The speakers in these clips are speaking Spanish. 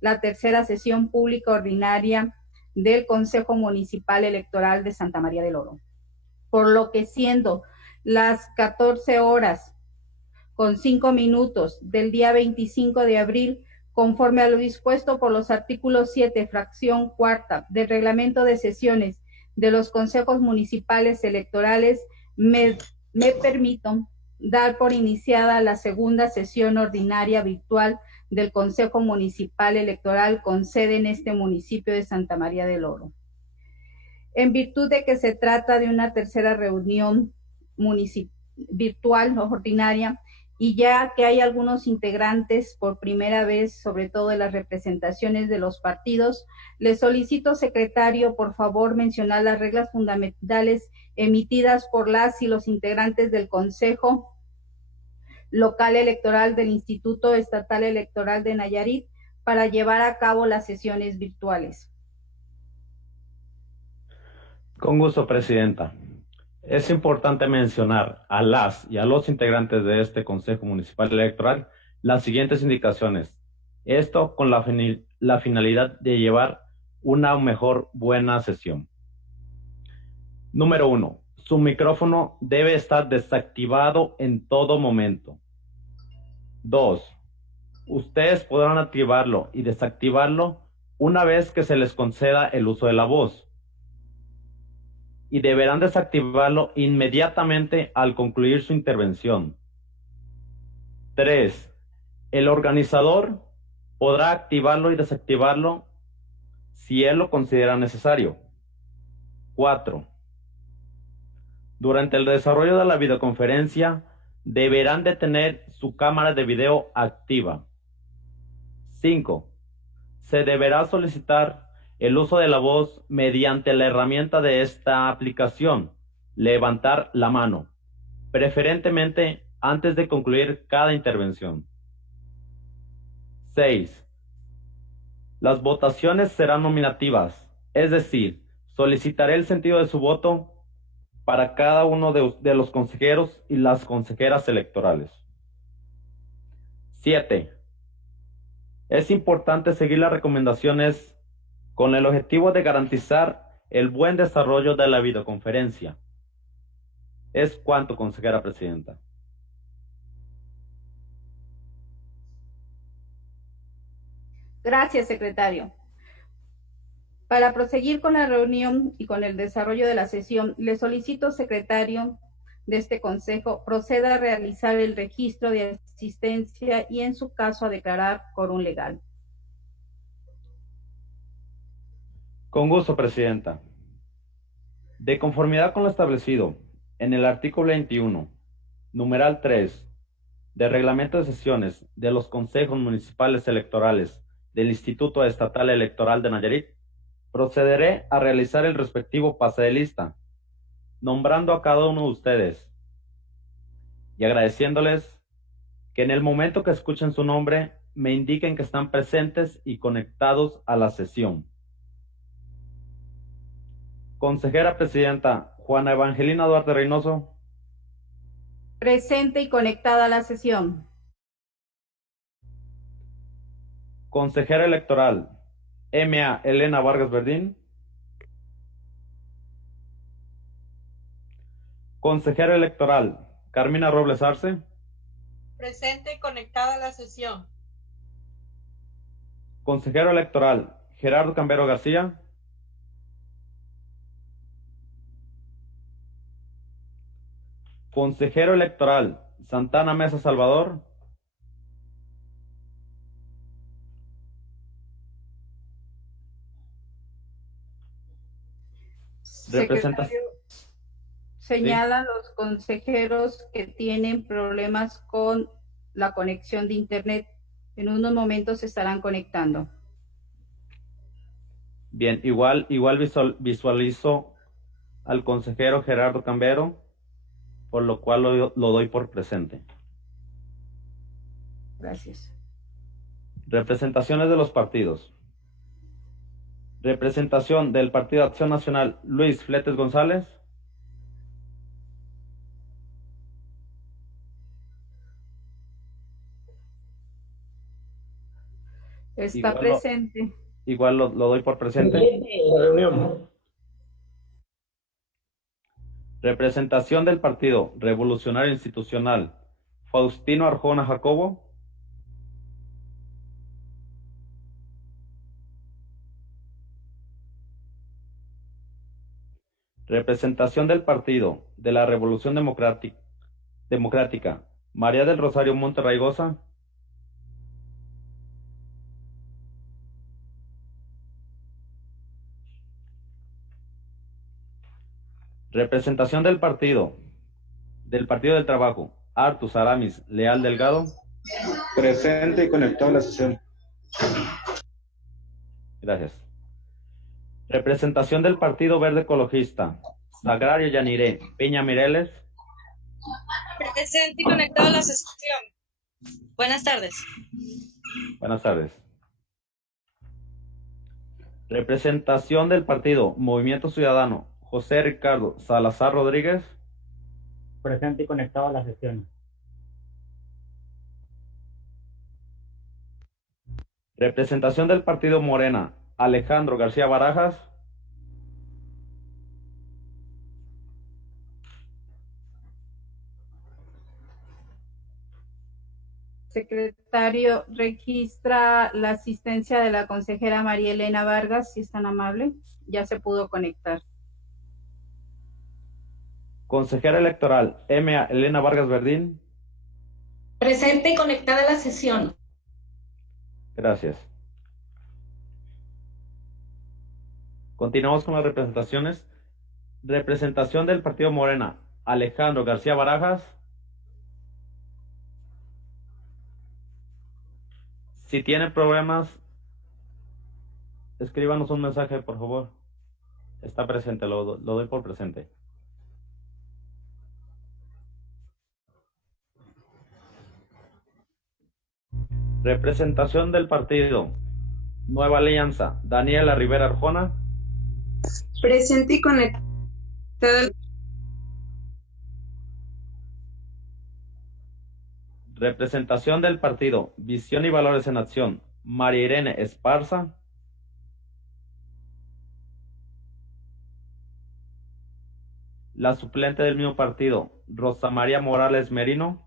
la tercera sesión pública ordinaria del Consejo Municipal Electoral de Santa María del Oro. Por lo que siendo las 14 horas con 5 minutos del día 25 de abril, conforme a lo dispuesto por los artículos 7, fracción cuarta del reglamento de sesiones de los consejos municipales electorales, me permito dar por iniciada la segunda sesión ordinaria virtual del Consejo Municipal Electoral con sede en este municipio de Santa María del Oro. En virtud de que se trata de una tercera reunión virtual ordinaria, y ya que hay algunos integrantes por primera vez, sobre todo de las representaciones de los partidos, le solicito, secretario, por favor, mencionar las reglas fundamentales emitidas por las y los integrantes del Consejo Local Electoral del Instituto Estatal Electoral de Nayarit para llevar a cabo las sesiones virtuales. Con gusto, Presidenta. Es importante mencionar a las y a los integrantes de este Consejo Municipal Electoral las siguientes indicaciones. Esto con la finalidad de llevar una buena sesión. Número 1. Su micrófono debe estar desactivado en todo momento. 2. Ustedes podrán activarlo y desactivarlo una vez que se les conceda el uso de la voz, y deberán desactivarlo inmediatamente al concluir su intervención. 3. El organizador podrá activarlo y desactivarlo si él lo considera necesario. 4. Durante el desarrollo de la videoconferencia, deberán de tener su cámara de video activa. 5. Se deberá solicitar el uso de la voz mediante la herramienta de esta aplicación, levantar la mano, preferentemente antes de concluir cada intervención. 6. Las votaciones serán nominativas, es decir, solicitaré el sentido de su voto para cada uno de los consejeros y las consejeras electorales. 7. Es importante seguir las recomendaciones con el objetivo de garantizar el buen desarrollo de la videoconferencia. Es cuanto, consejera presidenta. Gracias, secretario. Para proseguir con la reunión y con el desarrollo de la sesión, le solicito, secretario de este consejo, proceda a realizar el registro de asistencia y, en su caso, a declarar quórum legal. Con gusto, presidenta. De conformidad con lo establecido en el artículo 21, numeral 3, del reglamento de sesiones de los consejos municipales electorales del Instituto Estatal Electoral de Nayarit, procederé a realizar el respectivo pase de lista, nombrando a cada uno de ustedes y agradeciéndoles que en el momento que escuchen su nombre me indiquen que están presentes y conectados a la sesión. Consejera presidenta Juana Evangelina Duarte Reynoso. Presente y conectada a la sesión. Consejera electoral M.A. Elena Vargas Verdín. Consejera electoral Carmina Robles Arce. Presente y conectada a la sesión. Consejero electoral Gerardo Cambero García. Consejero electoral Santana Mesa Salvador. Secretario, señala los consejeros que tienen problemas con la conexión de internet. En unos momentos se estarán conectando. Bien, igual visualizo al consejero Gerardo Cambero, por lo cual lo doy por presente. Gracias. Representaciones de los partidos. Representación del Partido Acción Nacional, Luis Fletes González. Está Igual lo, presente. igual lo doy por presente. Representación del Partido Revolucionario Institucional, Faustino Arjona Jacobo. Representación del Partido de la Revolución Democrática, María del Rosario Monterraigosa. Representación del Partido del Trabajo, Artus Aramis Leal Delgado. Presente y conectado a la sesión. Gracias. Representación del Partido Verde Ecologista, Sagrario Yaniré Peña Mireles. Presente y conectado a la sesión. Buenas tardes. Buenas tardes. Representación del Partido Movimiento Ciudadano, José Ricardo Salazar Rodríguez. Presente y conectado a la sesión. Representación del Partido Morena, Alejandro García Barajas. Secretario, registra la asistencia de la consejera María Elena Vargas, si es tan amable. Ya se pudo conectar. Consejera electoral, M. Elena Vargas Verdín. Presente y conectada a la sesión. Gracias. Continuamos con las representaciones. Representación del Partido Morena, Alejandro García Barajas. Si tienen problemas, escríbanos un mensaje, por favor. Está presente, lo doy por presente. Representación del Partido Nueva Alianza, Daniela Rivera Arjona. Presente y conectada. Representación del Partido Visión y Valores en Acción, María Irene Esparza. La suplente del mismo partido, Rosa María Morales Merino.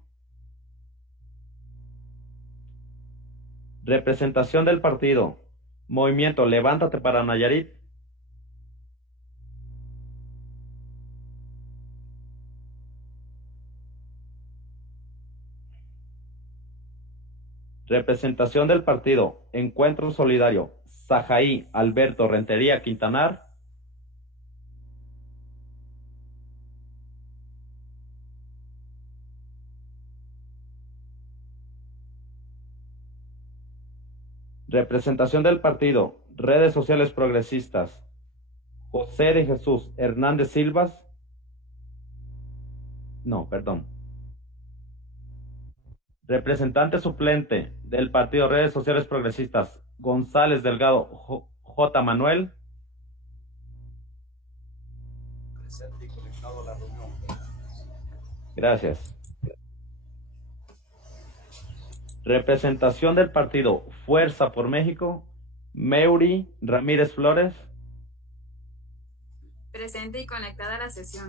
Representación del partido Movimiento Levántate para Nayarit, representación del partido Encuentro Solidario, Sajaí Alberto Rentería Quintanar. Representación del partido Redes Sociales Progresistas, José de Jesús Hernández Silvas. No, perdón. Representante suplente del partido Redes Sociales Progresistas, González Delgado J. Manuel. Presente y conectado a la reunión. Gracias. Representación del partido Fuerza por México, Meuri Ramírez Flores. Presente y conectada a la sesión.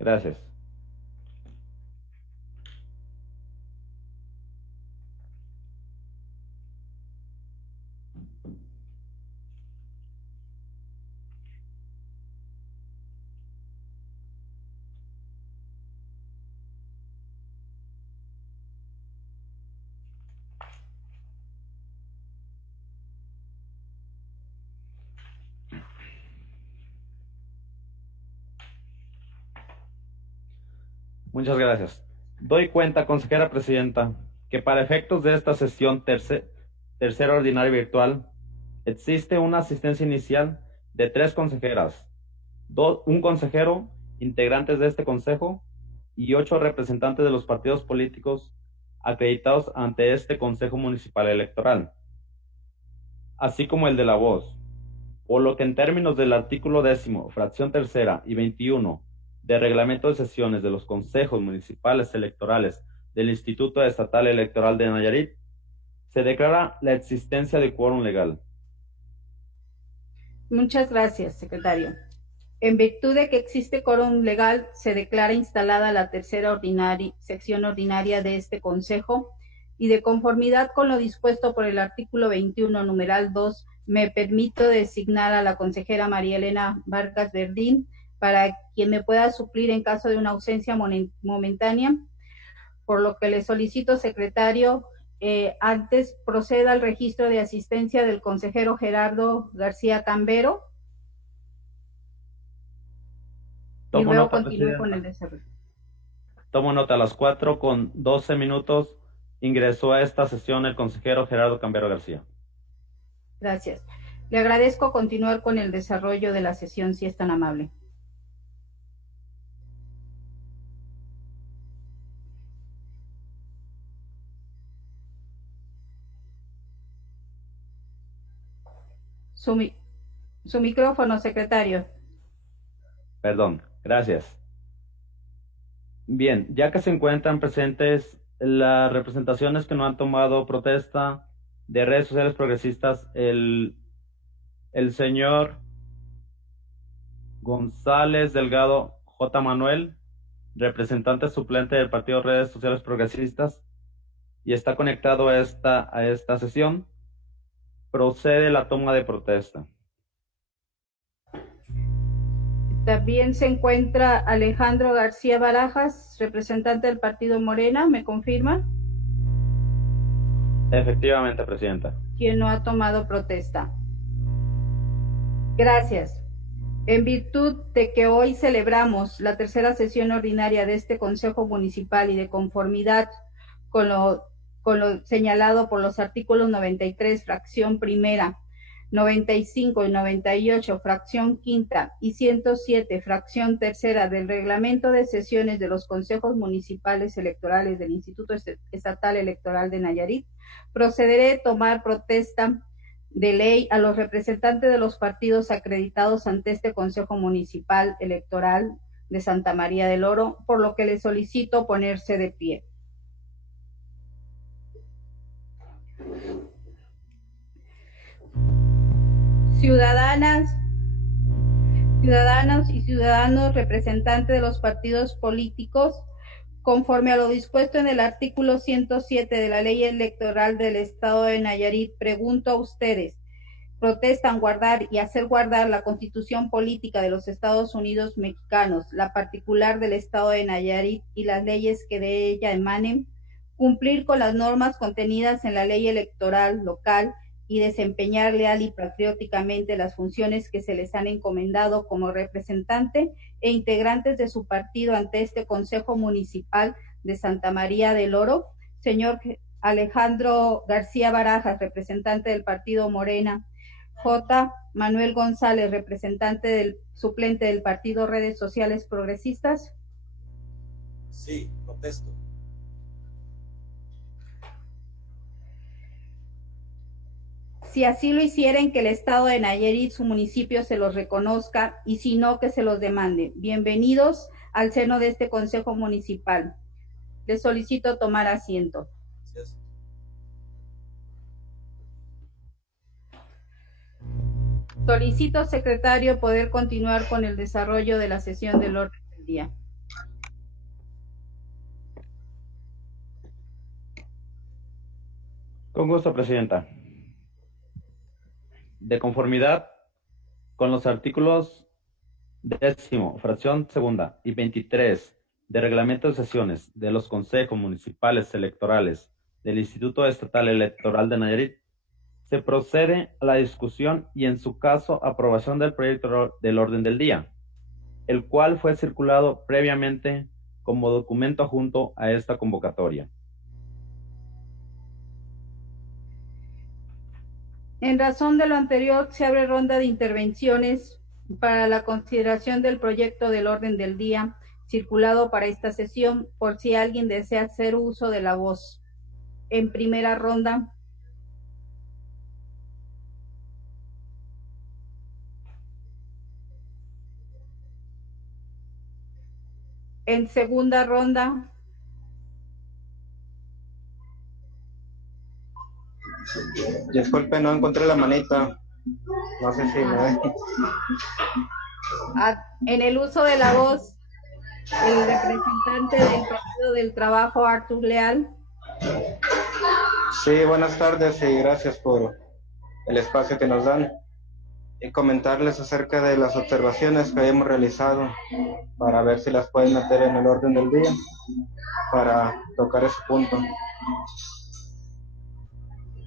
Gracias. Muchas gracias. Doy cuenta, consejera presidenta, que para efectos de esta sesión tercera ordinaria virtual, existe una asistencia inicial de 3 consejeras, un consejero, integrantes de este consejo, y 8 representantes de los partidos políticos acreditados ante este Consejo Municipal Electoral, así como el de la voz, por lo que en términos del artículo 10, fracción tercera y 21 de reglamento de sesiones de los consejos municipales electorales del Instituto Estatal Electoral de Nayarit, Se declara la existencia de quórum legal. Muchas gracias, secretario. En virtud de que existe quórum legal, se declara instalada la tercera sección ordinaria de este Consejo y de conformidad con lo dispuesto por el artículo 21, numeral 2, me permito designar a la consejera María Elena Vargas Verdín para quien me pueda suplir en caso de una ausencia momentánea, por lo que le solicito, secretario, antes proceda al registro de asistencia del consejero Gerardo García Cambero. Y luego continúe con el desarrollo. Tomo nota, a las 4:12 ingresó a esta sesión el consejero Gerardo Cambero García. Gracias. Le agradezco continuar con el desarrollo de la sesión, si es tan amable. Su micrófono, secretario. Perdón, gracias. Bien, ya que se encuentran presentes las representaciones que no han tomado protesta de redes sociales progresistas, el señor González Delgado J. Manuel, representante suplente del Partido Redes Sociales Progresistas, y está conectado a esta sesión. Procede la toma de protesta. También se encuentra Alejandro García Barajas, representante del Partido Morena, ¿me confirma? Efectivamente, presidenta. Quien no ha tomado protesta. Gracias. En virtud de que hoy celebramos la tercera sesión ordinaria de este Consejo Municipal y de conformidad con lo señalado por los artículos 93, fracción primera, 95 y 98, fracción quinta, y 107, fracción tercera del Reglamento de Sesiones de los Consejos Municipales Electorales del Instituto Estatal Electoral de Nayarit, procederé a tomar protesta de ley a los representantes de los partidos acreditados ante este Consejo Municipal Electoral de Santa María del Oro, por lo que les solicito ponerse de pie. Ciudadanos y ciudadanos representantes de los partidos políticos, conforme a lo dispuesto en el artículo 107 de la Ley Electoral del Estado de Nayarit, pregunto a ustedes, ¿protestan guardar y hacer guardar la Constitución Política de los Estados Unidos Mexicanos, la particular del Estado de Nayarit y las leyes que de ella emanen, cumplir con las normas contenidas en la Ley Electoral local y desempeñar leal y patrióticamente las funciones que se les han encomendado como representante e integrantes de su partido ante este Consejo Municipal de Santa María del Oro? Señor Alejandro García Barajas, representante del Partido Morena. J. Manuel González, representante suplente del Partido Redes Sociales Progresistas. Sí, protesto. Si así lo hicieren, que el Estado de Nayarit, su municipio, se los reconozca, y si no, que se los demande. Bienvenidos al seno de este Consejo Municipal. Les solicito tomar asiento. Gracias. Solicito, secretario, poder continuar con el desarrollo de la sesión del orden del día. Con gusto, presidenta. De conformidad con los artículos 10º, fracción segunda y 23 de Reglamento de Sesiones de los Consejos Municipales Electorales del Instituto Estatal Electoral de Nayarit, se procede a la discusión y, en su caso, aprobación del proyecto del orden del día, el cual fue circulado previamente como documento adjunto a esta convocatoria. En razón de lo anterior, se abre ronda de intervenciones para la consideración del proyecto del orden del día circulado para esta sesión, por si alguien desea hacer uso de la voz. En primera ronda. En segunda ronda. Disculpe, no encontré la manita. No sé si me ve. En el uso de la voz, el representante del Partido del Trabajo, Artur Leal. Sí, buenas tardes y gracias por el espacio que nos dan y comentarles acerca de las observaciones que hemos realizado para ver si las pueden meter en el orden del día para tocar ese punto.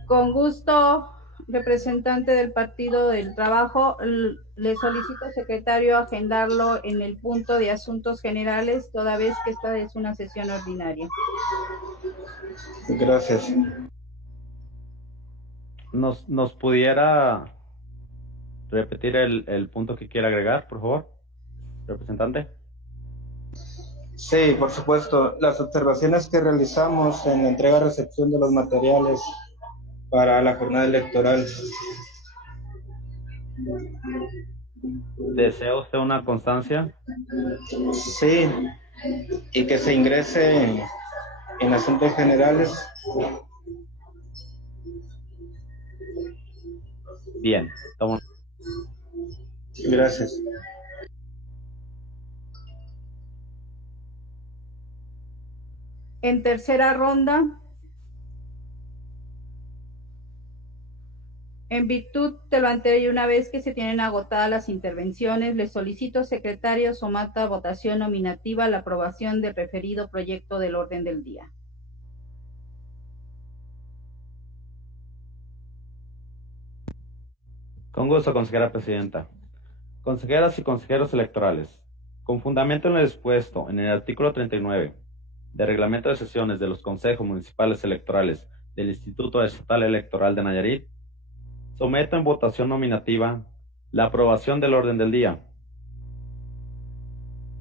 Con gusto, representante del Partido del Trabajo, le solicito, secretario, agendarlo en el punto de asuntos generales, toda vez que esta es una sesión ordinaria. Gracias. ¿Nos pudiera repetir el punto que quiere agregar, por favor, representante? Sí, por supuesto. Las observaciones que realizamos en la entrega-recepción de los materiales para la jornada electoral. ¿Desea usted una constancia? Sí, y que se ingrese en asuntos generales. Bien, tomo. Gracias. En tercera ronda, en virtud de lo anterior y una vez que se tienen agotadas las intervenciones, le solicito, secretario, somata a votación nominativa la aprobación del referido proyecto del orden del día. Con gusto, consejera presidenta. Consejeras y consejeros electorales, con fundamento en lo dispuesto en el artículo 39 del Reglamento de Sesiones de los Consejos Municipales Electorales del Instituto Estatal Electoral de Nayarit, someto en votación nominativa la aprobación del orden del día,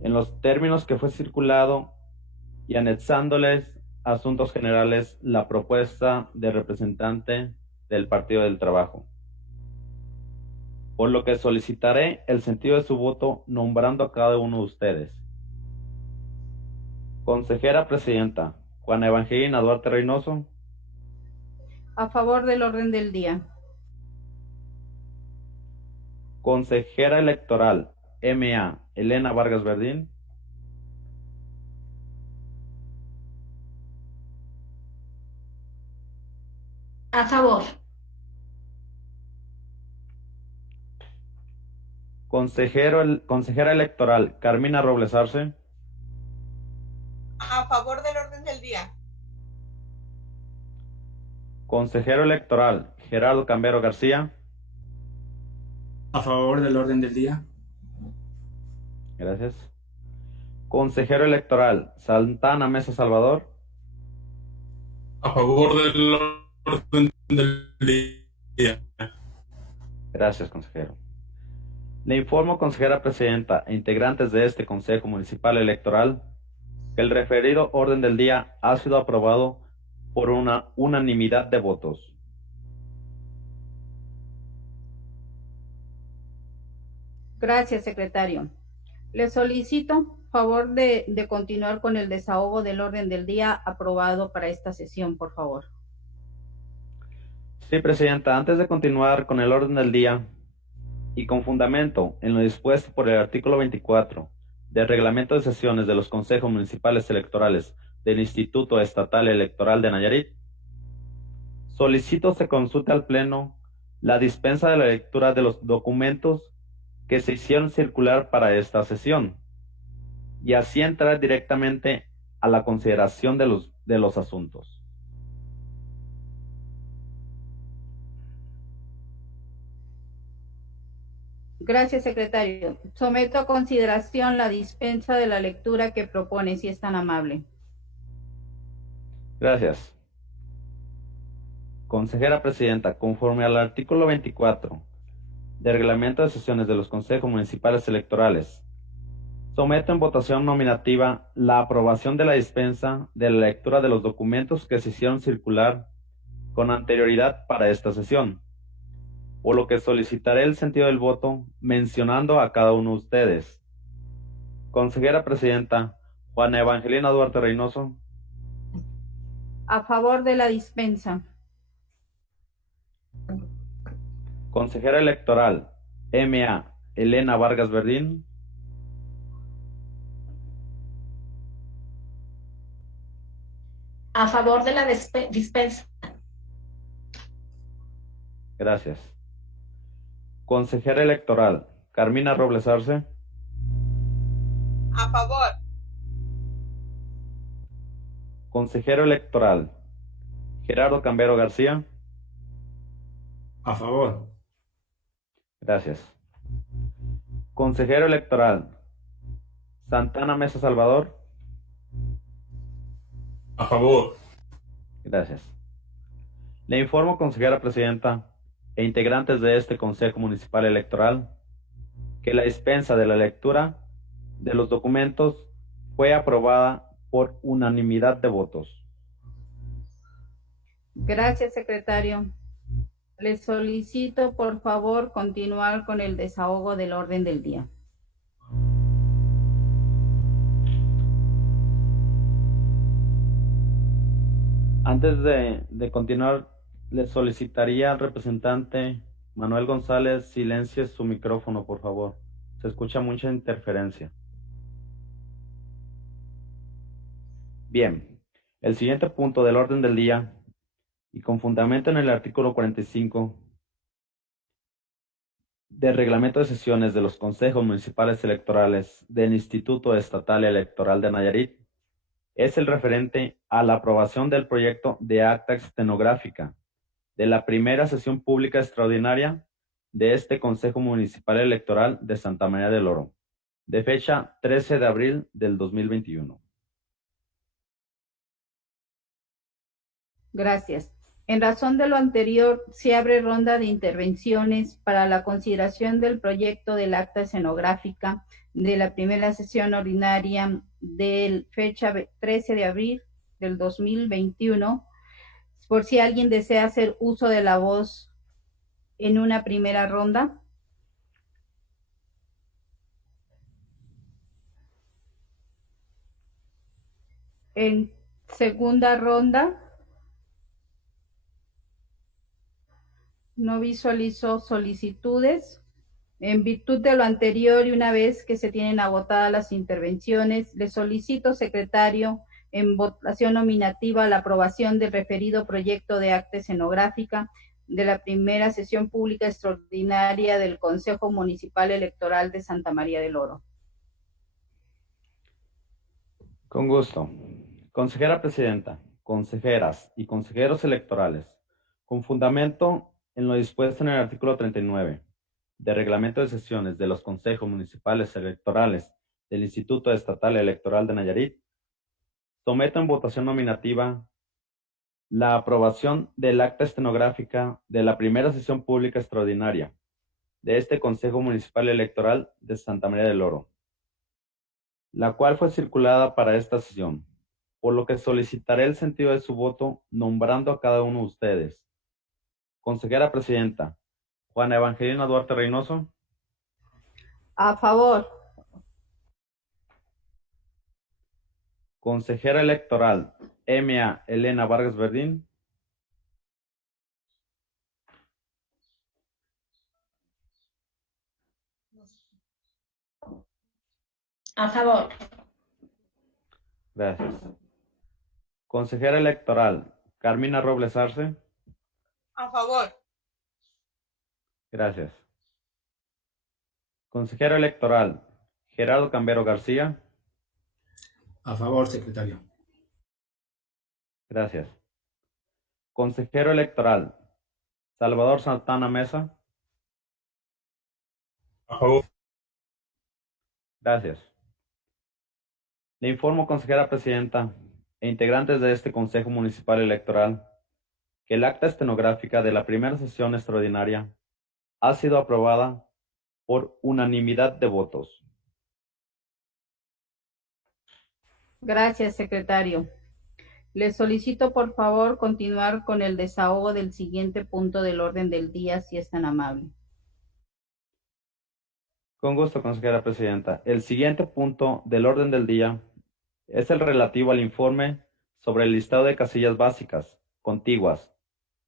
en los términos que fue circulado y anexándoles asuntos generales la propuesta del representante del Partido del Trabajo, por lo que solicitaré el sentido de su voto nombrando a cada uno de ustedes. Consejera presidenta, Juana Evangelina Duarte Reynoso. A favor del orden del día. Consejera electoral, MA, Elena Vargas Verdín. A favor. Consejera electoral, Carmina Robles Arce. A favor del orden del día. Consejero electoral, Gerardo Cambero García. A favor del orden del día. Gracias. Consejero electoral, Santana Mesa Salvador. A favor del orden del día. Gracias, consejero. Le informo, consejera presidenta e integrantes de este Consejo Municipal Electoral, que el referido orden del día ha sido aprobado por una unanimidad de votos. Gracias, secretario. Le solicito favor de continuar con el desahogo del orden del día aprobado para esta sesión, por favor. Sí, presidenta, antes de continuar con el orden del día y con fundamento en lo dispuesto por el artículo 24 del Reglamento de Sesiones de los Consejos Municipales Electorales del Instituto Estatal Electoral de Nayarit, solicito se consulte al Pleno la dispensa de la lectura de los documentos que se hicieron circular para esta sesión y así entrar directamente a la consideración de los asuntos. Gracias, secretario. Someto a consideración la dispensa de la lectura que propone, si es tan amable. Gracias. Consejera presidenta, conforme al artículo 24 del Reglamento de Sesiones de los Consejos Municipales Electorales, someto en votación nominativa la aprobación de la dispensa de la lectura de los documentos que se hicieron circular con anterioridad para esta sesión, por lo que solicitaré el sentido del voto mencionando a cada uno de ustedes. Consejera presidenta, Juana Evangelina Duarte Reynoso. A favor de la dispensa. Consejera electoral M.A. Elena Vargas Verdín. A favor de la dispensa. Gracias. Consejera electoral Carmina Robles Arce. A favor. Consejero electoral Gerardo Cambero García. A favor. Gracias. Consejero electoral Santana Mesa Salvador. A favor. Gracias. Le informo, consejera presidenta e integrantes de este Consejo Municipal Electoral, que la dispensa de la lectura de los documentos fue aprobada por unanimidad de votos. Gracias, secretario. Le solicito, por favor, continuar con el desahogo del orden del día. Antes de continuar, le solicitaría al representante Manuel González silencie su micrófono, por favor. Se escucha mucha interferencia. Bien, el siguiente punto del orden del día, y con fundamento en el artículo 45 del Reglamento de Sesiones de los Consejos Municipales Electorales del Instituto Estatal Electoral de Nayarit, es el referente a la aprobación del proyecto de acta estenográfica de la primera sesión pública extraordinaria de este Consejo Municipal Electoral de Santa María del Oro, de fecha 13 de abril del 2021. Gracias. En razón de lo anterior, se abre ronda de intervenciones para la consideración del proyecto del acta escenográfica de la primera sesión ordinaria del fecha 13 de abril del 2021, por si alguien desea hacer uso de la voz en una primera ronda. En segunda ronda, no visualizo solicitudes. En virtud de lo anterior y una vez que se tienen agotadas las intervenciones, le solicito, secretario, en votación nominativa la aprobación del referido proyecto de acta escenográfica de la primera sesión pública extraordinaria del Consejo Municipal Electoral de Santa María del Oro. Con gusto. Consejera presidenta, consejeras y consejeros electorales, con fundamento en lo dispuesto en el artículo 39 del Reglamento de Sesiones de los Consejos Municipales Electorales del Instituto Estatal Electoral de Nayarit, someto en votación nominativa la aprobación del acta estenográfica de la primera sesión pública extraordinaria de este Consejo Municipal Electoral de Santa María del Oro, la cual fue circulada para esta sesión, por lo que solicitaré el sentido de su voto nombrando a cada uno de ustedes. Consejera presidenta, Juana Evangelina Duarte Reynoso. A favor. Consejera electoral, M.A. Elena Vargas Verdín. A favor. Gracias. Consejera electoral, Carmina Robles Arce. A favor. Gracias. Consejero electoral, Gerardo Cambero García. A favor, secretario. Gracias. Consejero electoral, Salvador Santana Mesa. A favor. Gracias. Le informo, consejera presidenta e integrantes de este Consejo Municipal Electoral, que el acta estenográfica de la primera sesión extraordinaria ha sido aprobada por unanimidad de votos. Gracias, secretario. Le solicito, por favor, continuar con el desahogo del siguiente punto del orden del día, si es tan amable. Con gusto, consejera presidenta. El siguiente punto del orden del día es el relativo al informe sobre el listado de casillas básicas, contiguas,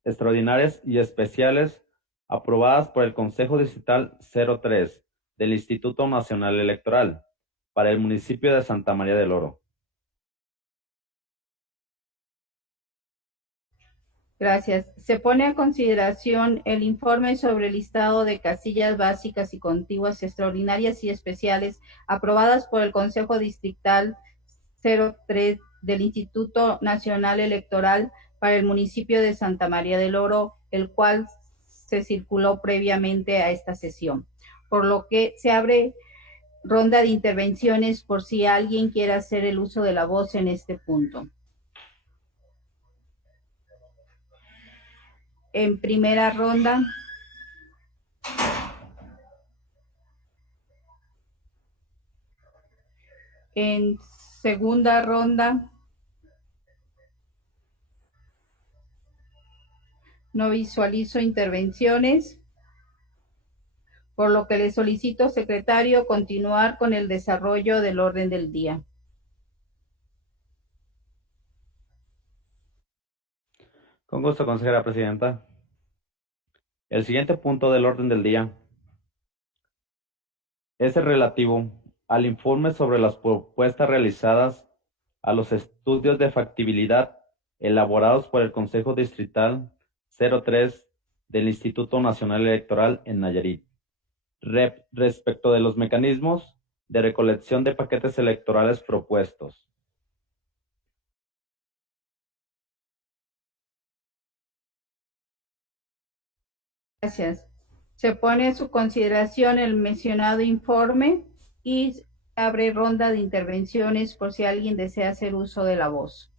extraordinarias y especiales aprobadas por el Consejo Distrital 03 del Instituto Nacional Electoral para el municipio de Santa María del Oro. Gracias. Se pone a consideración el informe sobre el listado de casillas básicas y contiguas extraordinarias y especiales aprobadas por el Consejo Distrital 03 del Instituto Nacional Electoral para el municipio de Santa María del Oro, el cual se circuló previamente a esta sesión. Por lo que se abre ronda de intervenciones por si alguien quiere hacer el uso de la voz en este punto. En primera ronda, en segunda ronda, no visualizo intervenciones, por lo que le solicito, secretario, continuar con el desarrollo del orden del día. Con gusto, consejera presidenta. El siguiente punto del orden del día es el relativo al informe sobre las propuestas realizadas a los estudios de factibilidad elaborados por el Consejo Distrital 03 del Instituto Nacional Electoral en Nayarit, respecto de los mecanismos de recolección de paquetes electorales propuestos. Gracias. Se pone a su consideración el mencionado informe y abre ronda de intervenciones por si alguien desea hacer uso de la voz.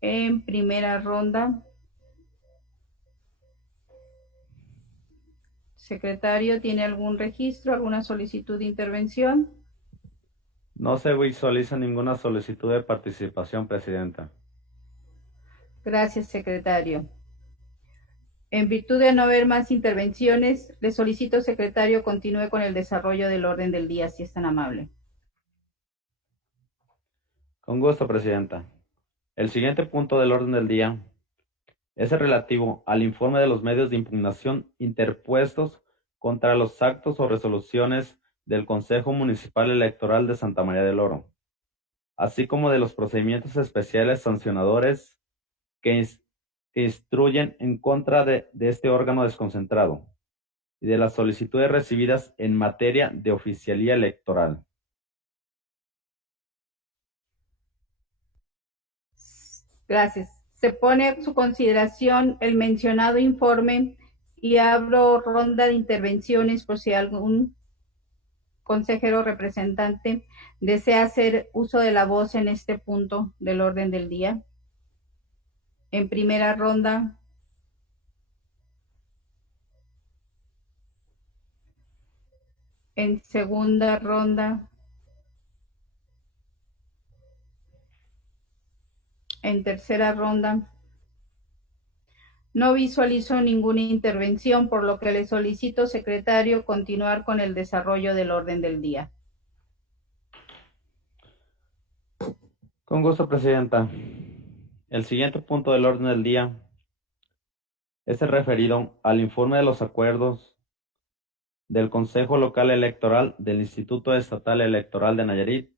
En primera ronda, secretario, ¿tiene algún registro, alguna solicitud de intervención? No se visualiza ninguna solicitud de participación, presidenta. Gracias, secretario. En virtud de no haber más intervenciones, le solicito, secretario, continúe con el desarrollo del orden del día, si es tan amable. Con gusto, presidenta. El siguiente punto del orden del día es el relativo al informe de los medios de impugnación interpuestos contra los actos o resoluciones del Consejo Municipal Electoral de Santa María del Oro, así como de los procedimientos especiales sancionadores que instruyen en contra de este órgano desconcentrado y de las solicitudes recibidas en materia de oficialía electoral. Gracias. Se pone a su consideración el mencionado informe y abro ronda de intervenciones por si algún consejero representante desea hacer uso de la voz en este punto del orden del día. En primera ronda, en segunda ronda, en tercera ronda. No visualizo ninguna intervención, por lo que le solicito, secretario, continuar con el desarrollo del orden del día. Con gusto, presidenta. El siguiente punto del orden del día es el referido al informe de los acuerdos del Consejo Local Electoral del Instituto Estatal Electoral de Nayarit,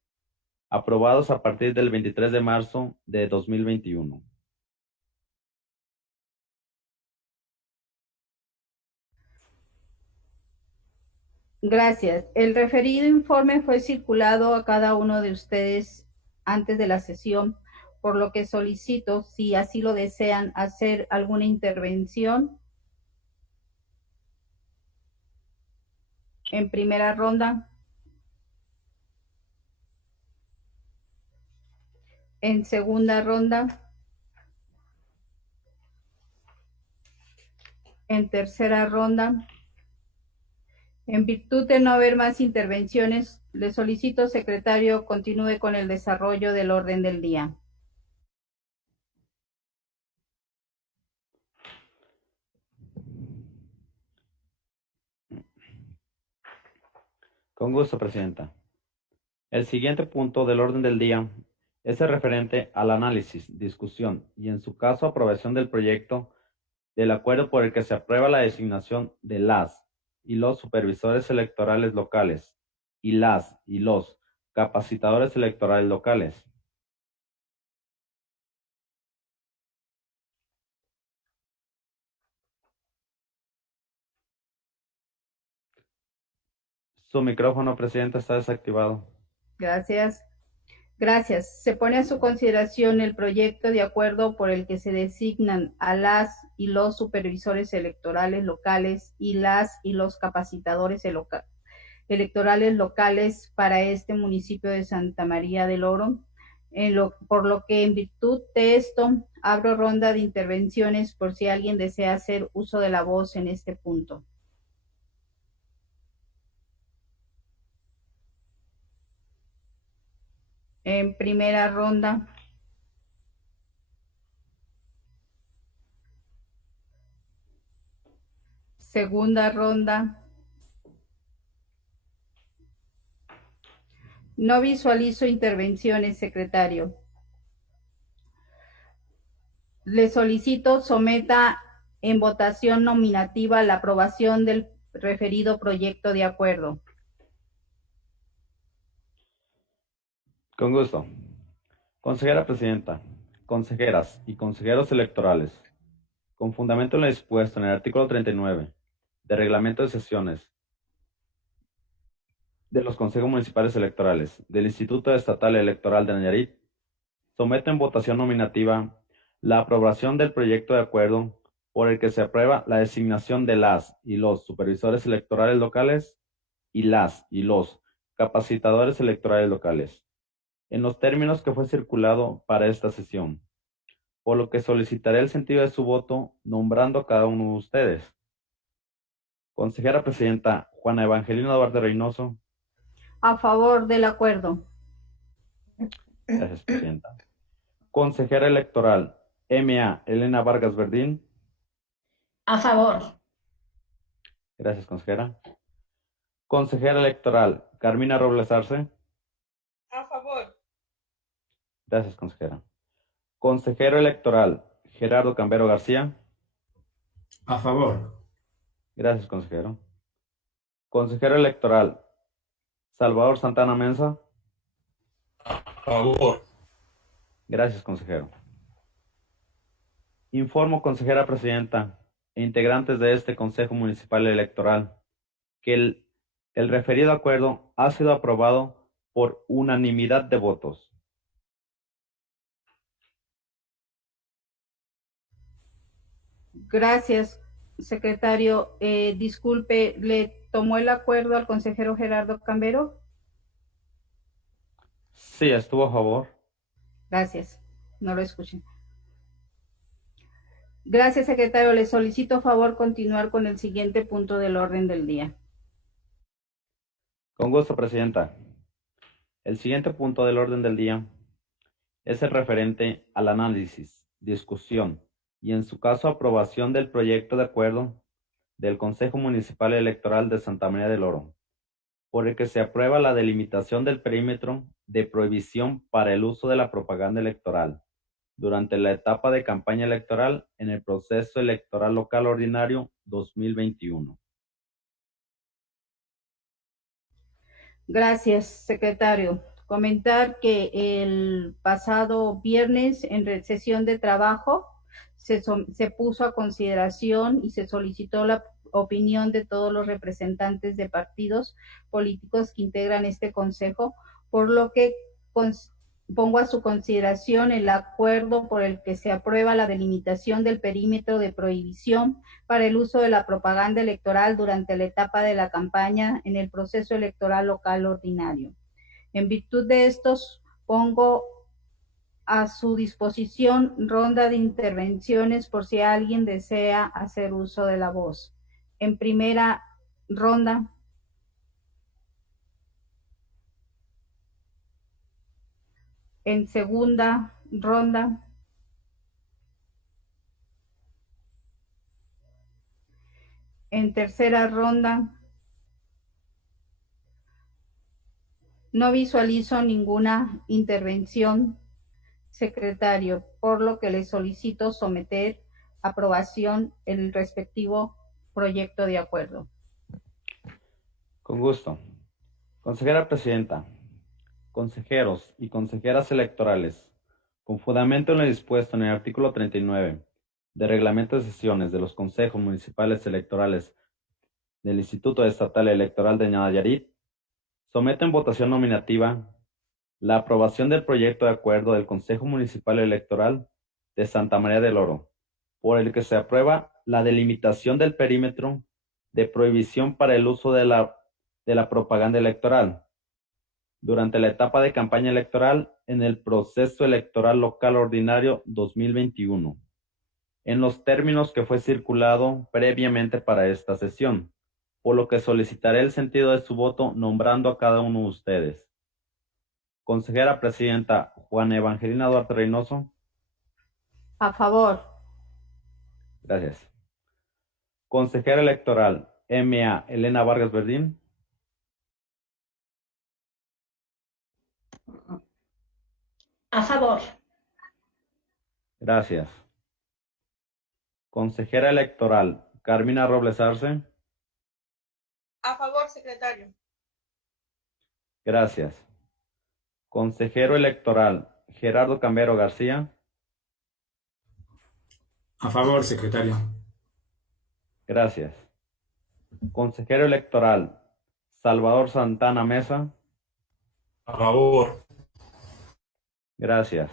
aprobados a partir del 23 de marzo de 2021. Gracias. El referido informe fue circulado a cada uno de ustedes antes de la sesión, por lo que solicito, si así lo desean, hacer alguna intervención. En primera ronda. En segunda ronda. En tercera ronda. En virtud de no haber más intervenciones, le solicito, secretario, continúe con el desarrollo del orden del día. Con gusto, presidenta. El siguiente punto del orden del día es el referente al análisis, discusión y, en su caso, aprobación del proyecto del acuerdo por el que se aprueba la designación de las y los supervisores electorales locales y las y los capacitadores electorales locales. Su micrófono, presidenta, está desactivado. Gracias. Gracias. Se pone a su consideración el proyecto de acuerdo por el que se designan a las y los supervisores electorales locales y las y los capacitadores electorales locales para este municipio de Santa María del Oro. Por lo que en virtud de esto, abro ronda de intervenciones por si alguien desea hacer uso de la voz en este punto. En primera ronda. Segunda ronda. No visualizo intervenciones, secretario. Le solicito someta en votación nominativa la aprobación del referido proyecto de acuerdo. Con gusto. Consejera presidenta, consejeras y consejeros electorales, con fundamento en lo dispuesto en el artículo 39 del Reglamento de Sesiones de los Consejos Municipales Electorales del Instituto Estatal Electoral de Nayarit, someto en votación nominativa la aprobación del proyecto de acuerdo por el que se aprueba la designación de las y los supervisores electorales locales y las y los capacitadores electorales locales, en los términos que fue circulado para esta sesión, por lo que solicitaré el sentido de su voto nombrando a cada uno de ustedes. Consejera presidenta Juana Evangelina Duarte Reynoso. A favor del acuerdo. Gracias, presidenta. Consejera electoral M.A. Elena Vargas Verdín. A favor. Gracias, consejera. Consejera electoral Carmina Robles Arce. A favor. Gracias, consejera. Consejero electoral Gerardo Cambero García. A favor. Gracias, consejero. Consejero electoral Salvador Santana Mensa. A favor. Gracias, consejero. Informo, consejera presidenta e integrantes de este Consejo Municipal Electoral, que el referido acuerdo ha sido aprobado por unanimidad de votos. Gracias, secretario. Disculpe, ¿le tomó el acuerdo al consejero Gerardo Cambero? Sí, estuvo a favor. Gracias. No lo escuché. Gracias, secretario. Le solicito favor continuar con el siguiente punto del orden del día. Con gusto, presidenta. El siguiente punto del orden del día es el referente al análisis, discusión y, en su caso, aprobación del proyecto de acuerdo del Consejo Municipal Electoral de Santa María del Oro, por el que se aprueba la delimitación del perímetro de prohibición para el uso de la propaganda electoral durante la etapa de campaña electoral en el proceso electoral local ordinario 2021. Gracias, secretario. Comentar que el pasado viernes en sesión de trabajo se puso a consideración y se solicitó la opinión de todos los representantes de partidos políticos que integran este consejo, por lo que pongo a su consideración el acuerdo por el que se aprueba la delimitación del perímetro de prohibición para el uso de la propaganda electoral durante la etapa de la campaña en el proceso electoral local ordinario. En virtud de estos, pongo a su disposición ronda de intervenciones por si alguien desea hacer uso de la voz. En primera ronda. En segunda ronda. En tercera ronda. No visualizo ninguna intervención, secretario, por lo que le solicito someter aprobación el respectivo proyecto de acuerdo. Con gusto. Consejera Presidenta, consejeros y consejeras electorales, con fundamento en lo dispuesto en el artículo 39 del Reglamento de Sesiones de los Consejos Municipales Electorales del Instituto Estatal Electoral de Nayarit, someto en votación nominativa la aprobación del proyecto de acuerdo del Consejo Municipal Electoral de Santa María del Oro, por el que se aprueba la delimitación del perímetro de prohibición para el uso de la propaganda electoral durante la etapa de campaña electoral en el proceso electoral local ordinario 2021, en los términos que fue circulado previamente para esta sesión, por lo que solicitaré el sentido de su voto nombrando a cada uno de ustedes. Consejera Presidenta Juana Evangelina Duarte Reynoso. A favor. Gracias. Consejera Electoral M.A. Elena Vargas Verdín. A favor. Gracias. Consejera Electoral Carmina Robles Arce. A favor, secretario. Gracias. Consejero Electoral Gerardo Cambero García. A favor, secretario. Gracias. Consejero Electoral Salvador Santana Mesa. A favor. Gracias.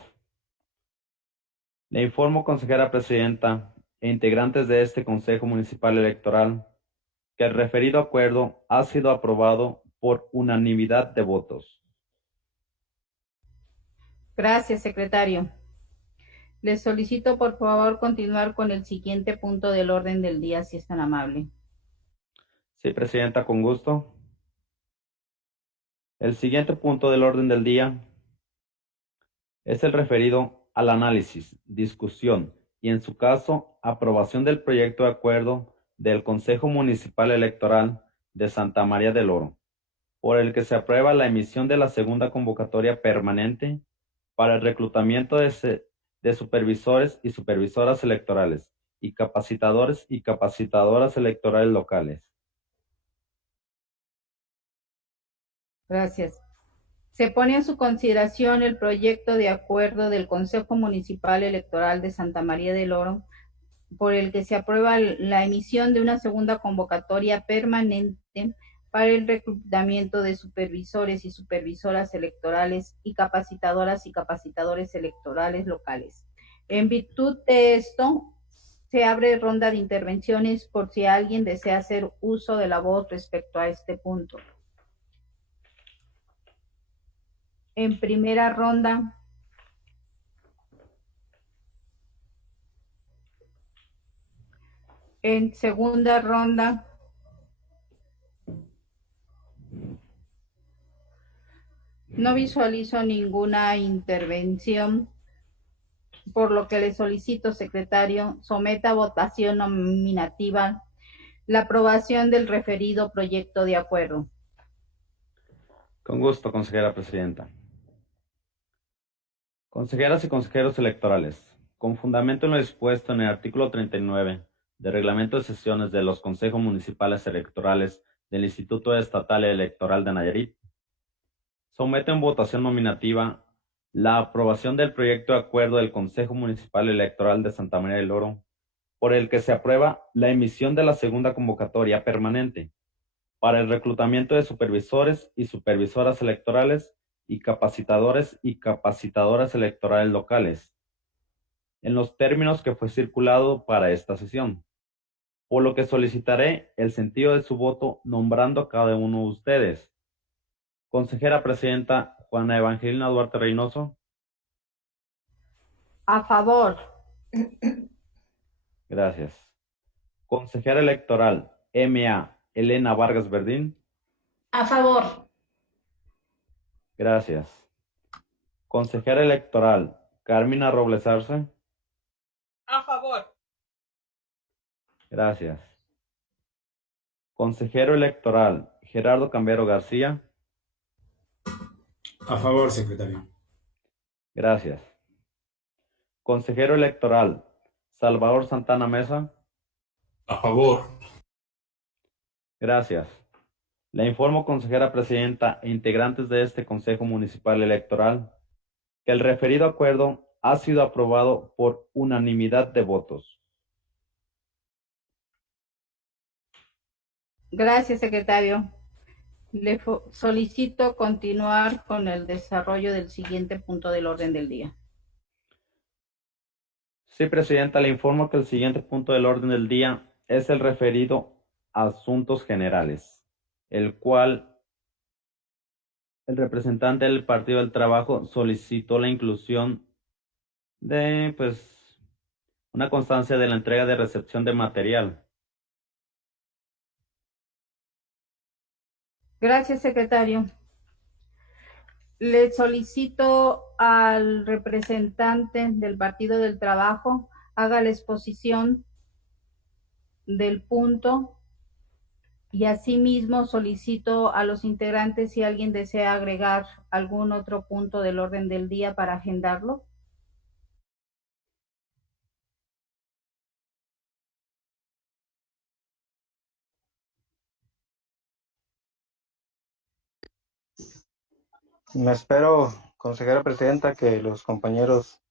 Le informo, consejera presidenta e integrantes de este Consejo Municipal Electoral, que el referido acuerdo ha sido aprobado por unanimidad de votos. Gracias, secretario. Les solicito, por favor, continuar con el siguiente punto del orden del día, si es tan amable. Sí, presidenta, con gusto. El siguiente punto del orden del día es el referido al análisis, discusión y, en su caso, aprobación del proyecto de acuerdo del Consejo Municipal Electoral de Santa María del Oro, por el que se aprueba la emisión de la segunda convocatoria permanente para el reclutamiento de supervisores y supervisoras electorales y capacitadores y capacitadoras electorales locales. Gracias. Se pone a su consideración el proyecto de acuerdo del Consejo Municipal Electoral de Santa María del Oro, por el que se aprueba la emisión de una segunda convocatoria permanente para el reclutamiento de supervisores y supervisoras electorales y capacitadoras y capacitadores electorales locales. En virtud de esto, se abre ronda de intervenciones por si alguien desea hacer uso de la voz respecto a este punto. En primera ronda, en segunda ronda, no visualizo ninguna intervención, por lo que le solicito, secretario, someta a votación nominativa la aprobación del referido proyecto de acuerdo. Con gusto, consejera presidenta. Consejeras y consejeros electorales, con fundamento en lo dispuesto en el artículo 39 del Reglamento de Sesiones de los Consejos Municipales Electorales del Instituto Estatal Electoral de Nayarit, someto en votación nominativa la aprobación del proyecto de acuerdo del Consejo Municipal Electoral de Santa María del Oro, por el que se aprueba la emisión de la segunda convocatoria permanente para el reclutamiento de supervisores y supervisoras electorales y capacitadores y capacitadoras electorales locales, en los términos que fue circulado para esta sesión, por lo que solicitaré el sentido de su voto nombrando a cada uno de ustedes. Consejera presidenta Juana Evangelina Duarte Reynoso. A favor. Gracias. Consejera electoral M.A. Elena Vargas Verdín. A favor. Gracias. Consejera electoral Carmina Robles Arce. A favor. Gracias. Consejero electoral Gerardo Cambero García. A favor, secretario. Gracias. Consejero electoral Salvador Santana Mesa. A favor. Gracias. Le informo, consejera presidenta e integrantes de este Consejo Municipal Electoral, que el referido acuerdo ha sido aprobado por unanimidad de votos. Gracias, secretario. Le solicito continuar con el desarrollo del siguiente punto del orden del día. Sí, presidenta, le informo que el siguiente punto del orden del día es el referido a asuntos generales, el cual el representante del Partido del Trabajo solicitó la inclusión de, una constancia de la entrega de recepción de material. Gracias, secretario. Le solicito al representante del Partido del Trabajo haga la exposición del punto y asimismo solicito a los integrantes si alguien desea agregar algún otro punto del orden del día para agendarlo. Me espero, consejera presidenta, que los compañeros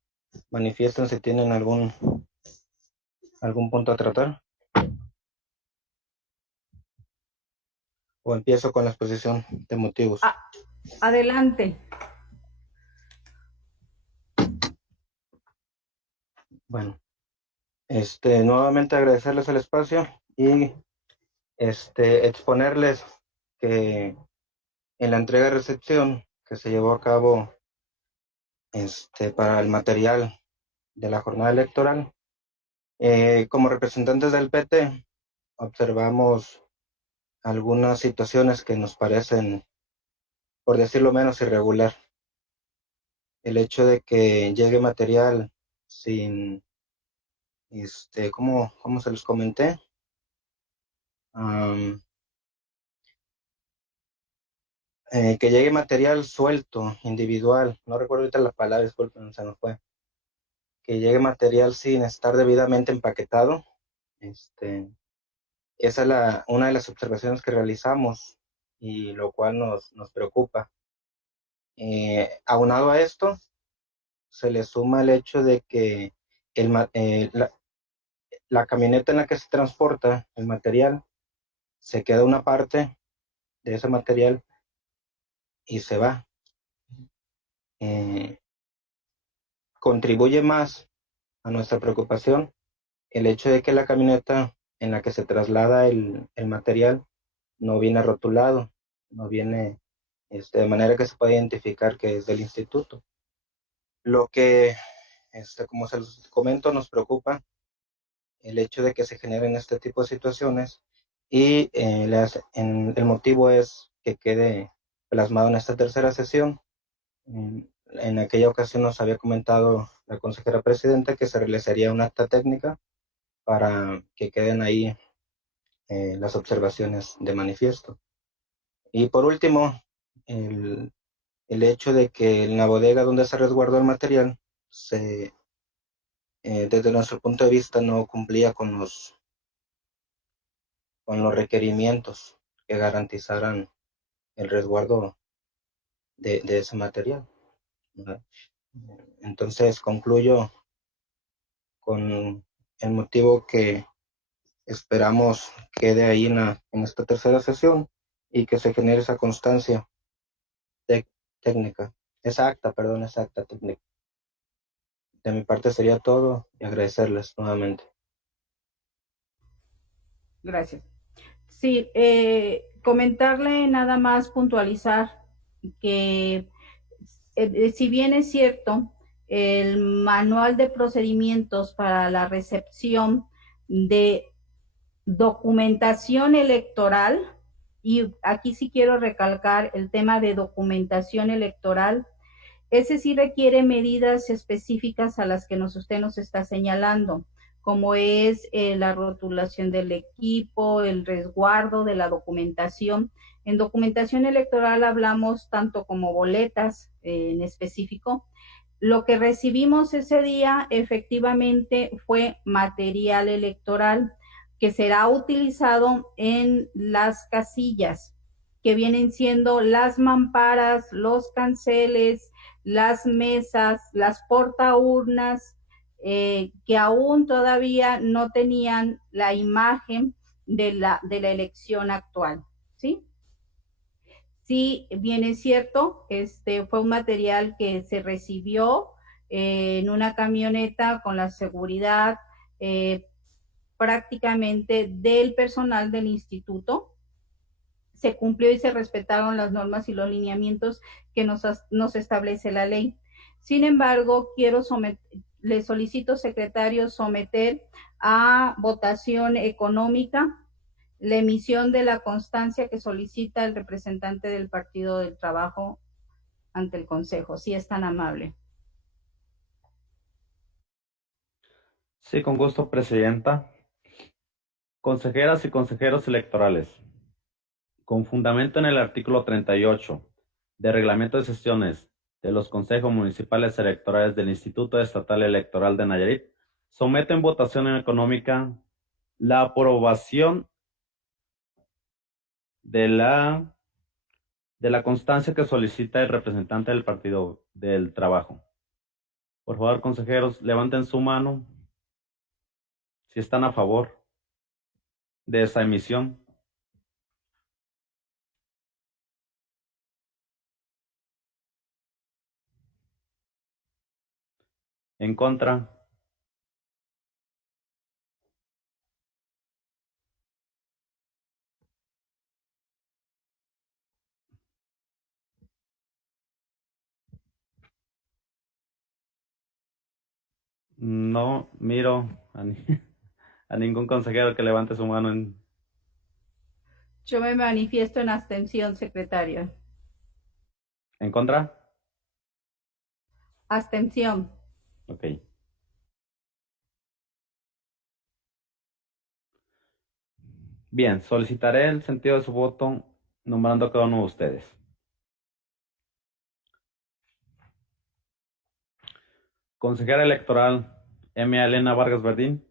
manifiesten si tienen algún punto a tratar. O empiezo con la exposición de motivos. Adelante. Bueno, nuevamente agradecerles el espacio y exponerles que en la entrega de recepción que se llevó a cabo para el material de la jornada electoral, como representantes del PT observamos algunas situaciones que nos parecen, por decirlo menos, irregular. El hecho de que llegue material sin, ¿cómo se los comenté? Que llegue material suelto, individual, no recuerdo ahorita la palabra, disculpen, se nos fue. Que llegue material sin estar debidamente empaquetado. Esa es una de las observaciones que realizamos y lo cual nos preocupa. Aunado a esto, se le suma el hecho de que la camioneta en la que se transporta el material, se queda una parte de ese material y se va. Contribuye más a nuestra preocupación el hecho de que la camioneta en la que se traslada el material no viene rotulado, no viene de manera que se pueda identificar que es del instituto. Lo que, como se los comento, nos preocupa el hecho de que se generen este tipo de situaciones y el motivo es que quede plasmado en esta tercera sesión. En aquella ocasión nos había comentado la consejera presidenta que se realizaría una acta técnica para que queden ahí las observaciones de manifiesto. Y por último, el hecho de que en la bodega donde se resguardó el material, desde nuestro punto de vista, no cumplía con los requerimientos que garantizaran el resguardo de ese material, ¿verdad? Entonces concluyo con el motivo que esperamos quede ahí en esta tercera sesión y que se genere esa constancia técnica, esa acta técnica. De mi parte sería todo y agradecerles nuevamente. Gracias. Sí, comentarle nada más, puntualizar que si bien es cierto, el manual de procedimientos para la recepción de documentación electoral, y aquí sí quiero recalcar el tema de documentación electoral, ese sí requiere medidas específicas a las que usted nos está señalando, como es la rotulación del equipo, el resguardo de la documentación. En documentación electoral hablamos tanto como boletas en específico, Lo que recibimos ese día efectivamente fue material electoral que será utilizado en las casillas, que vienen siendo las mamparas, los canceles, las mesas, las portaurnas, que aún todavía no tenían la imagen de la elección actual, ¿sí? Sí, bien es cierto, fue un material que se recibió en una camioneta con la seguridad prácticamente del personal del instituto. Se cumplió y se respetaron las normas y los lineamientos que nos establece la ley. Sin embargo, le solicito, secretario, someter a votación económica la emisión de la constancia que solicita el representante del Partido del Trabajo ante el Consejo, si es tan amable. Sí, con gusto, presidenta. Consejeras y consejeros electorales, con fundamento en el artículo 38 del Reglamento de Sesiones de los Consejos Municipales Electorales del Instituto Estatal Electoral de Nayarit, someto en votación económica la aprobación de la constancia que solicita el representante del Partido del Trabajo. Por favor, consejeros, levanten su mano si están a favor de esa emisión. En contra. No miro a ningún consejero que levante su mano en... Yo me manifiesto en abstención, secretario. ¿En contra? Abstención. Ok. Bien, solicitaré el sentido de su voto nombrando a cada uno de ustedes. Consejera electoral M. Elena Vargas Verdín.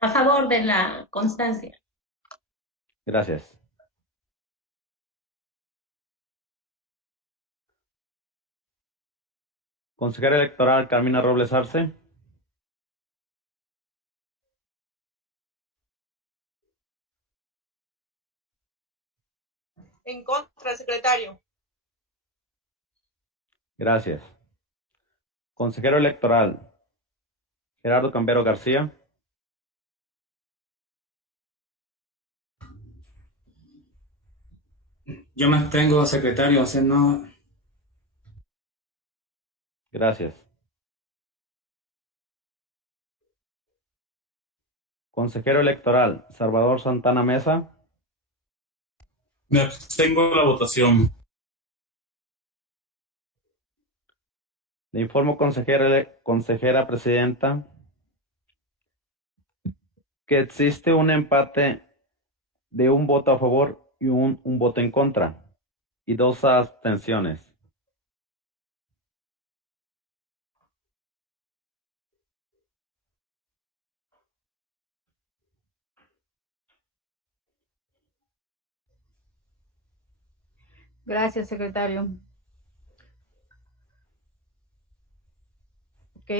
A favor de la constancia. Gracias. Consejera electoral Carmina Robles Arce. En contra, secretario. Gracias. Consejero electoral Gerardo Cambero García. Yo me abstengo, secretario, o sea, no. Gracias. Consejero electoral Salvador Santana Mesa. Me abstengo de la votación. Le informo, consejera presidenta, que existe un empate de un voto a favor y un voto en contra y 2 abstenciones. Gracias, secretario. Ok.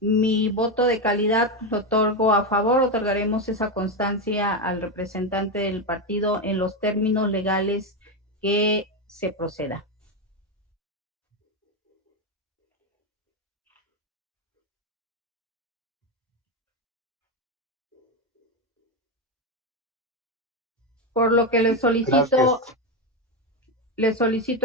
Mi voto de calidad lo otorgo a favor. Otorgaremos esa constancia al representante del partido en los términos legales que se proceda. Por lo que le solicito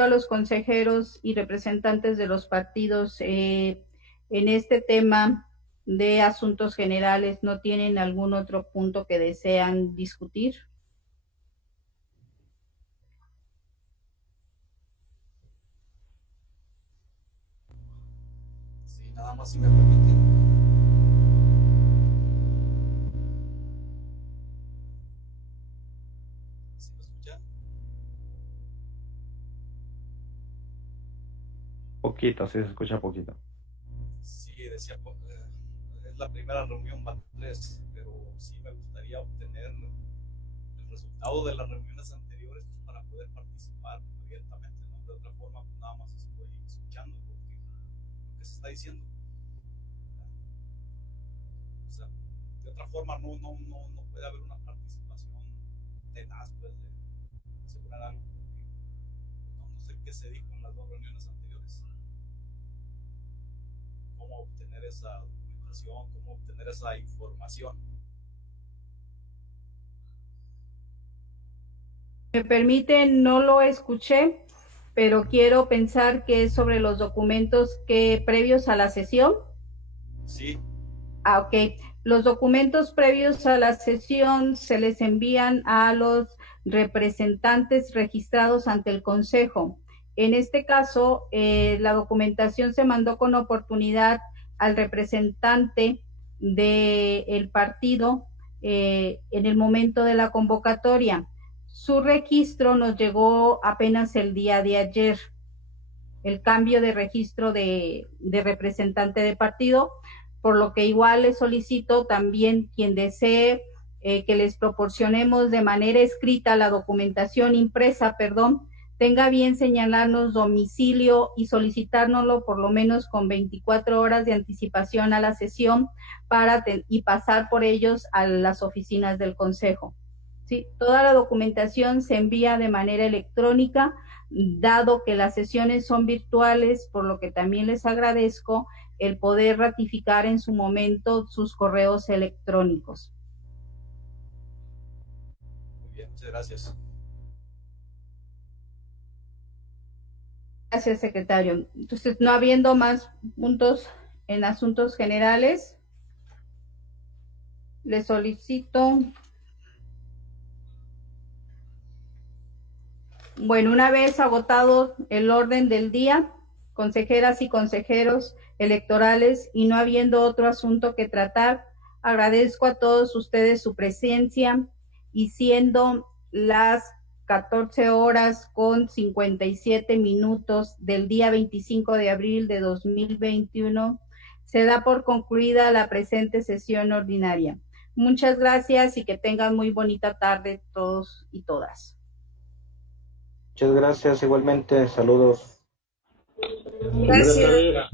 a los consejeros y representantes de los partidos en este tema de asuntos generales, ¿no tienen algún otro punto que desean discutir? Sí, nada más si me permiten. Poquito, sí se escucha poquito. Sí, decía, es la primera reunión, van 3, pero sí me gustaría obtener el resultado de las reuniones anteriores para poder participar abiertamente, ¿no? De otra forma, pues nada más estoy escuchando lo que se está diciendo. O sea, de otra forma no puede haber una participación tenaz, pues, de asegurar algo. No sé qué se dijo en las 2 reuniones anteriores. Cómo obtener esa documentación, cómo obtener esa información. Me permite, no lo escuché, pero quiero pensar que es sobre los documentos que previos a la sesión. Sí. Ok. Los documentos previos a la sesión se les envían a los representantes registrados ante el Consejo. En este caso, la documentación se mandó con oportunidad al representante del partido en el momento de la convocatoria. Su registro nos llegó apenas el día de ayer, el cambio de registro de representante de partido, por lo que igual les solicito también quien desee que les proporcionemos de manera escrita la documentación impresa, tenga bien señalarnos domicilio y solicitárnoslo por lo menos con 24 horas de anticipación a la sesión y pasar por ellos a las oficinas del Consejo. ¿Sí? Toda la documentación se envía de manera electrónica, dado que las sesiones son virtuales, por lo que también les agradezco el poder ratificar en su momento sus correos electrónicos. Muy bien, muchas gracias. Gracias, secretario. Entonces, no habiendo más puntos en asuntos generales, le solicito. Bueno, una vez agotado el orden del día, consejeras y consejeros electorales, y no habiendo otro asunto que tratar, agradezco a todos ustedes su presencia, y siendo las 14 horas con 57 minutos del día 25 de abril de 2021, se da por concluida la presente sesión ordinaria. Muchas gracias y que tengan muy bonita tarde todos y todas. Muchas gracias, igualmente, saludos. Gracias.